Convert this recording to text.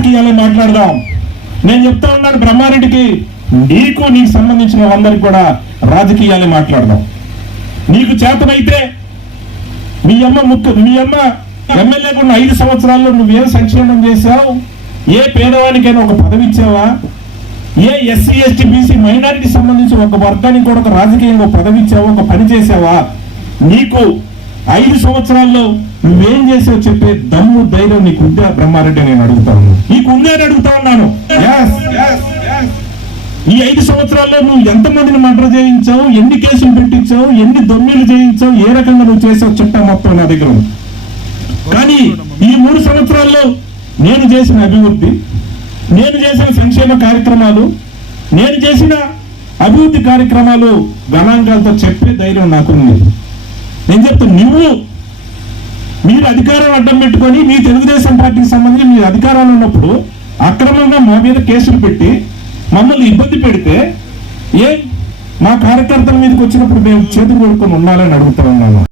రాజకీయాలు మాట్లాడదాం. నేను చెప్తా ఉన్నాను బ్రహ్మారెడ్డికి, నీకు సంబంధించిన వాళ్ళందరికీ కూడా రాజకీయాలు మాట్లాడదాం. నీకు చేతనైతే మీ అమ్మ ఎమ్మెల్యే ఉన్న 5 సంవత్సరాల్లో నువ్వేం సంక్షేమం చేశావు? ఏ పేదవానికైనా ఒక పదవి ఇచ్చావా? ఏ ఎస్సీ ఎస్టీ బీసీ మైనారిటీ సంబంధించి ఒక వర్గానికి కూడా ఒక రాజకీయంగా పదవి ఇచ్చావా? ఒక పని చేసావా? నీకు 5 సంవత్సరాల్లో నువ్వేం చేసావు చెప్పే దమ్ము ధైర్యం నీకు ఉందా బ్రహ్మారెడ్డి? నేను అడుగుతాను, నీకు ఉందే అని అడుగుతా ఉన్నాను. ఈ 5 సంవత్సరాల్లో నువ్వు ఎంతమందిని మర్డర్ చేయించావు, ఎన్ని కేసులు పెట్టించావు, ఎన్ని దొమ్మిలు చేయించావు, ఏ రకంగా నువ్వు చేసావు చట్టం మొత్తం నా దగ్గర ఉంది. కానీ ఈ 3 సంవత్సరాల్లో నేను చేసిన అభివృద్ధి, నేను చేసిన సంక్షేమ కార్యక్రమాలు, నేను చేసిన అభివృద్ధి కార్యక్రమాలు గణాంకాలతో చెప్పే ధైర్యం నాకుంది. నేను చెప్తాను, మీరు అధికారం అడ్డం పెట్టుకొని మీ తెలుగుదేశం పార్టీకి సంబంధించి మీరు అధికారాలు ఉన్నప్పుడు అక్రమంగా మా మీద కేసులు పెట్టి మమ్మల్ని ఇబ్బంది పెడితే మా కార్యకర్తల మీదకి వచ్చినప్పుడు మేము చేతులు కొడుకొని ఉండాలని అడుగుతా ఉన్నాను.